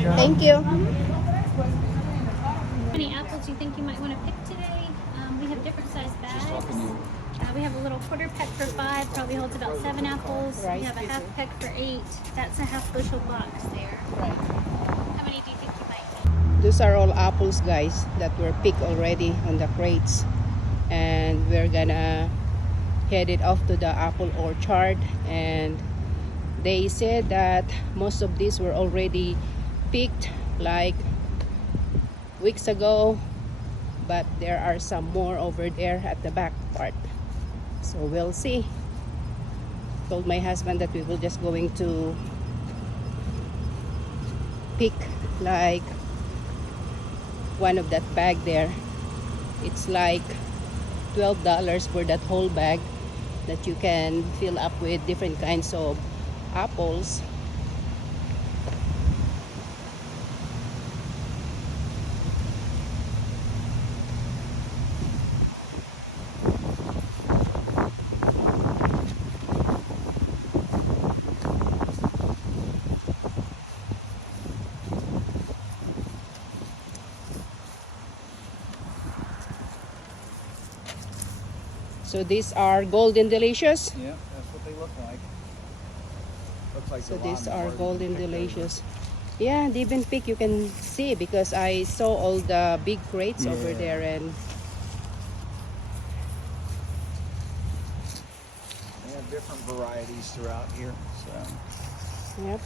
Thank you. How many apples you think you might want to pick today? We have different size bags. We have a little quarter peck for 5, probably holds about 7 apples. We have a half peck for 8. That's a half bushel box there. Right. How many do you think you might need? Those are all apples, guys, that were picked already on the crates. And we're gonna head it off to the apple orchard. And they said that most of these were already picked like weeks ago, but there are some more over there at the back part, so we'll see. Told my husband that we will just going to pick like one of that bag there. It's like $12 for that whole bag that you can fill up with different kinds of apples. So these are Golden Delicious. Yeah, that's what they look like. Looks like So the these limes are already Golden been picked Delicious. Yeah, they've been picked. You can see because I saw all the big crates over Yeah. there, and They have different varieties throughout here. So yep.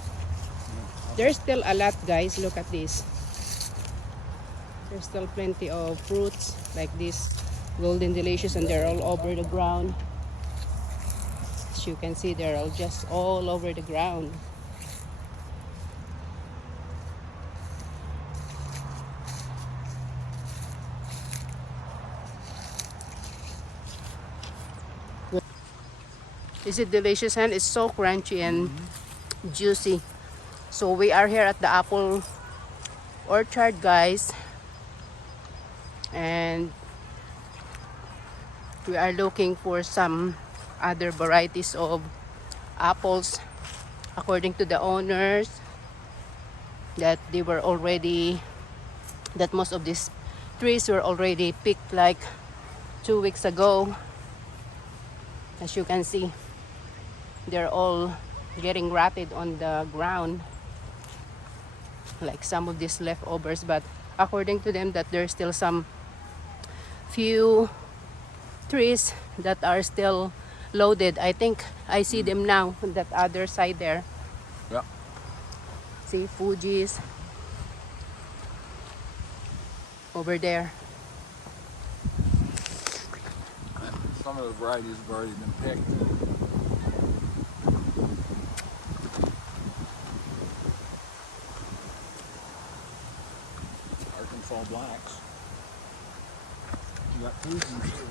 There's still a lot, guys. Look at this. There's still plenty of fruits like this Golden Delicious, and they're all over the ground. As you can see, they're all just all over the ground. Is it delicious? And it's so crunchy and juicy. So we are here at the apple orchard, guys, and we are looking for some other varieties of apples. According to the owners, that they were already, that most of these trees were already picked like 2 weeks ago. As you can see, they're all getting rotted on the ground, like some of these leftovers. But according to them, that there's still some few trees that are still loaded. I think I see them now on that other side there. yeah, See Fuji's over there. some of the varieties have already been picked. Arkansas blacks. You got Fuji's too.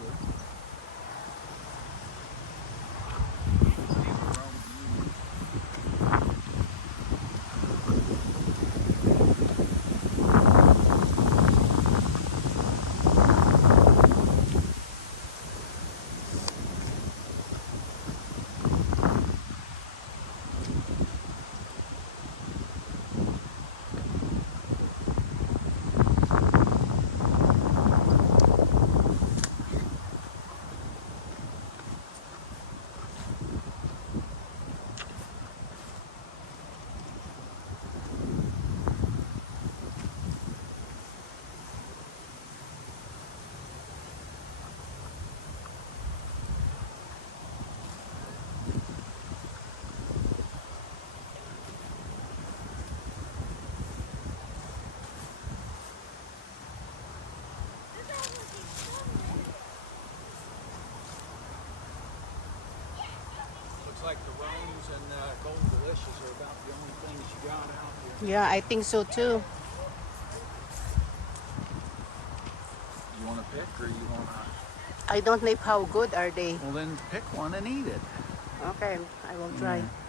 Looks like the Rones and Golden Delicious are about the only things you got out here. Yeah, I think so too. You want to pick or you want to? I don't know how good are they. Well, then pick one and eat it. Okay, I will try. Yeah.